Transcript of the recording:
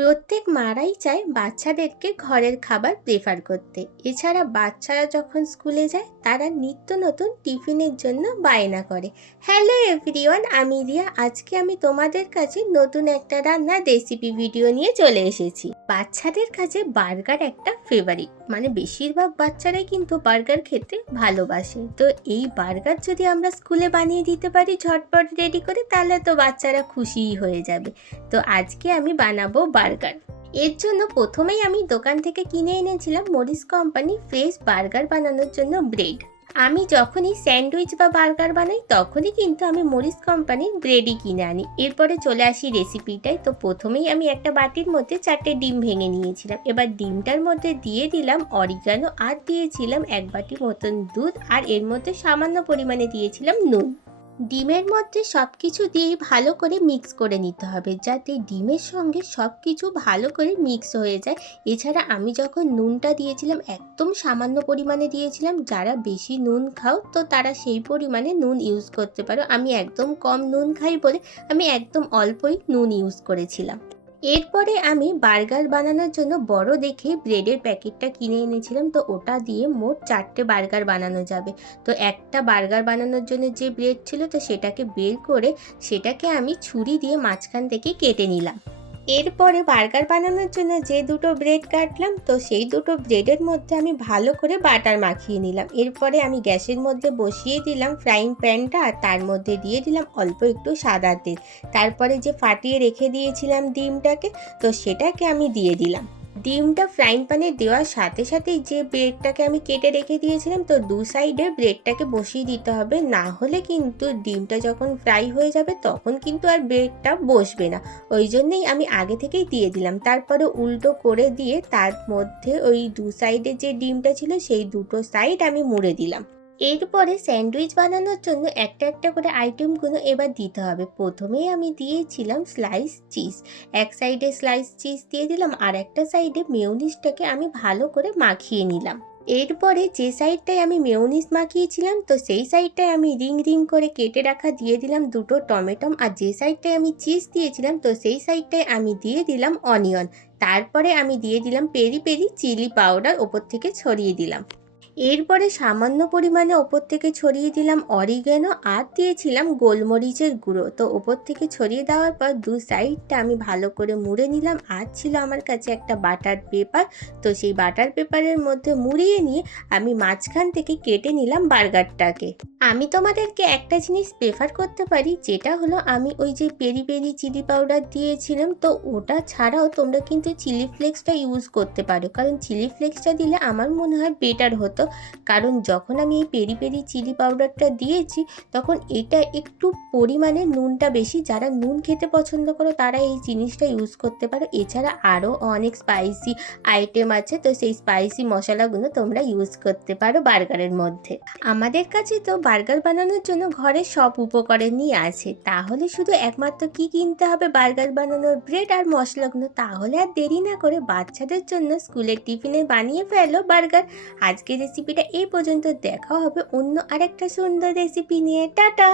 প্রত্যেক মারাই চায় বাচ্চাদেরকে ঘরের খাবার প্রেফার করতে। এছাড়া বাচ্চারা যখন স্কুলে যায় তারা নিত্য নতুন টিফিনের জন্য বায়না করে। হ্যালো এভরিওয়ান, আমি রিয়া। আজকে আমি তোমাদের কাছে নতুন একটা রান্নার রেসিপি ভিডিও নিয়ে চলে এসেছি। বাচ্চাদের কাছে বার্গার একটা ফেভারিট, মানে বেশিরভাগ বাচ্চারাই কিন্তু বার্গার খেতে ভালোবাসে। তো এই বার্গার যদি আমরা স্কুলে বানিয়ে দিতে পারি ঝটপট রেডি করে, তাহলে তো বাচ্চারা খুশিই হয়ে যাবে। তো আজকে আমি বানাবো বার্গার। এর জন্য প্রথমেই আমি দোকান থেকে কিনে এনেছিলাম মরিস কোম্পানি ফ্রেশ বার্গার বানানোর জন্য ব্রেড। আমি যখনই স্যান্ডউইচ বা বার্গার বানাই তখনই কিন্তু আমি মরিস কোম্পানির ব্রেডই কিনে আনি। এরপরে চলে আসি রেসিপিটায়। তো প্রথমেই আমি একটা বাটির মধ্যে 4টে ডিম ভেঙে নিয়েছিলাম। এবার ডিমটার মধ্যে দিয়ে দিলাম অরিগানো, আর দিয়েছিলাম 1 বাটি মতন দুধ, আর এর মধ্যে সামান্য পরিমাণে দিয়েছিলাম নুন। ডিমের মধ্যে সব কিছু দিয়ে ভালো করে মিক্স করে নিতে হবে, যাতে ডিমের সঙ্গে সব কিছু ভালো করে মিক্স হয়ে যায়। এছাড়া আমি যখন নুনটা দিয়েছিলাম একদম সামান্য পরিমাণে দিয়েছিলাম। যারা বেশি নুন খাও তো তারা সেই পরিমাণে নুন ইউজ করতে পারো। আমি একদম কম নুন খাই বলে আমি একদম অল্পই নুন ইউজ করেছিলাম। এরপরে আমি বার্গার বানানোর জন্য বড় দেখে ব্রেডের প্যাকেটটা কিনে এনেছিলাম। তো ওটা দিয়ে মোট 4টে বার্গার বানানো যাবে। তো একটা বার্গার বানানোর জন্য যে ব্রেড ছিল তো সেটাকে বের করে সেটাকে আমি ছুরি দিয়ে মাঝখান থেকে কেটে নিলাম। এরপরে বার্গার বানানোর জন্য যে দুটো ব্রেড কাটলাম তো সেই দুটো ব্রেডের মধ্যে আমি ভালো করে বাটার মাখিয়ে নিলাম। এরপরে আমি গ্যাসের মধ্যে বসিয়ে দিলাম ফ্রাইং প্যানটা, আর তার মধ্যে দিয়ে দিলাম অল্প একটু সাদা তেল। তারপরে যে ফাটিয়ে রেখে দিয়েছিলাম ডিমটাকে, তো সেটাকে আমি দিয়ে দিলাম। ডিমটা ফ্রাইং প্যানে দেওয়ার সাথে সাথেই যে ব্রেডটাকে আমি কেটে রেখে দিয়েছিলাম তো দু সাইডে ব্রেডটাকে বসিয়ে দিতে হবে, না হলে কিন্তু ডিমটা যখন ফ্রাই হয়ে যাবে তখন কিন্তু আর ব্রেডটা বসবে না। ওই জন্যেই আমি আগে থেকেই দিয়ে দিলাম। তারপরে উল্টো করে দিয়ে তার মধ্যে ওই দু সাইডে যে ডিমটা ছিল সেই দুটো সাইড আমি মুড়ে দিলাম। এরপরে স্যান্ডউইচ বানানোর জন্য একটা একটা করে আইটেমগুলো এবার দিতে হবে। প্রথমেই আমি দিয়েছিলাম স্লাইস চিজ। এক সাইডে স্লাইস চিজ দিয়ে দিলাম, আর একটা সাইডে মেয়োনিজটাকে আমি ভালো করে মাখিয়ে নিলাম। এরপরে যে সাইডটায় আমি মেয়োনিজ মাখিয়েছিলাম তো সেই সাইডটায় আমি রিং রিং করে কেটে রাখা দিয়ে দিলাম দুটো টমেটো, আর যে সাইডটায় আমি চিজ দিয়েছিলাম তো সেই সাইডটায় আমি দিয়ে দিলাম অনিয়ন। তারপরে আমি দিয়ে দিলাম পেরি পেরি চিলি পাউডার, ওপর থেকে ছড়িয়ে দিলাম। এরপরে সামান্য পরিমাণে ওপর থেকে ছড়িয়ে দিলাম অরিগ্যানো, আর দিয়েছিলাম গোলমরিচের গুঁড়ো। তো ওপর থেকে ছড়িয়ে দেওয়ার পর দু সাইডটা আমি ভালো করে মুড়ে নিলাম। আর ছিল আমার কাছে একটা বাটার পেপার, তো সেই বাটার পেপারের মধ্যে মুড়িয়ে নিয়ে আমি মাঝখান থেকে কেটে নিলাম বার্গারটাকে। আমি তোমাদেরকে একটা জিনিস প্রেফার করতে পারি, যেটা হলো আমি ওই যে পেরি পেরি চিলি পাউডার দিয়েছিলাম তো ওটা ছাড়াও তোমরা কিন্তু চিলি ফ্লেক্সটা ইউজ করতে পারো, কারণ চিলি ফ্লেক্সটা দিলে আমার মনে হয় বেটার হতো। কারণ যখন আমি এই পেরি পেরি চিলি পাউডারটা দিয়েছি তখন এটা একটু পরিমাণে নুনটা বেশি। যারা নুন খেতে পছন্দ করো তারা এই জিনিসটা ইউজ করতে পারো। এছাড়া আরও অনেক স্পাইসি আইটেম আছে, তো সেই স্পাইসি মশলাগুলো তোমরা ইউজ করতে পারো বার্গারের মধ্যে। আমাদের কাছে তো বার্গার বানানোর জন্য ঘরে সব উপকরণই আছে, তাহলে শুধু একমাত্র কি কিনতে হবে, বার্গার বানানোর ব্রেড আর মশলাগুলো। তাহলে আর দেরি না করে বাচ্চাদের জন্য স্কুলের টিফিনে বানিয়ে ফেলো বার্গার। আজকের রেসিপিটা এই পর্যন্ত। দেখা হবে অন্য আরেকটা সুন্দর রেসিপি নিয়ে। টাটা।